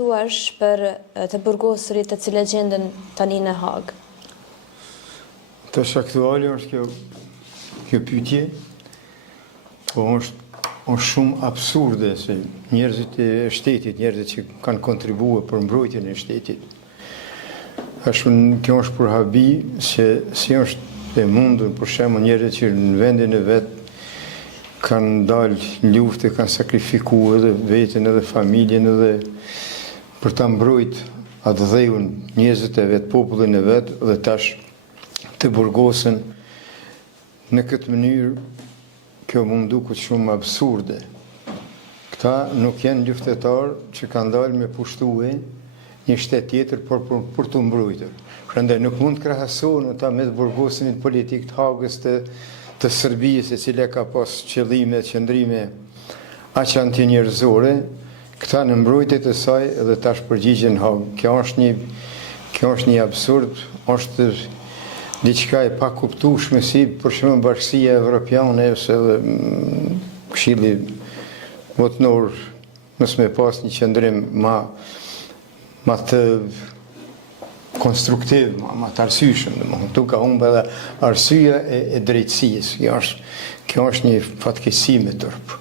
thuash për të burgosurit të cilët gjenden tani në Hag? Tash aktuale është kjo pyetje, po është shumë absurde se njerëzit e shtetit, njerëzit që kanë kontribuar për mbrojtjen e shtetit. Kjo është për habi se si është e mundur për shembull njerëzit që në vendin e vet kanë dalë lufte, kanë sakrifikuar edhe veten edhe familjen edhe për ta mbrojt atë dheun njerëzit e vet, popullin e vet dhe tash të burgosen në këtë mënyrë. Kjo më duket shumë absurde. Këta nuk janë luftetarë që kanë dalë me pushtue një shtet tjetër për të mbrojtur. Prandaj nuk mund të krahasohen ata me të burgosinit politik të Hagës të Serbisë, e cila ka pas qëllime, qëndrime aq antinjerëzore, këta në mbrojtjet e saj edhe tash përgjigjen Hagë. Kjo është një absurd, është diçka e pa kuptueshme si për shembull Bashkia Evropiane ose edhe Këshilli Botëror mos me pas një qëndrim ma të konstruktiv, ma të arsyeshëm, domethënë tu ka humbur edhe arsyeja e drejtësisë. Kjo është një fatkeqësi me turp.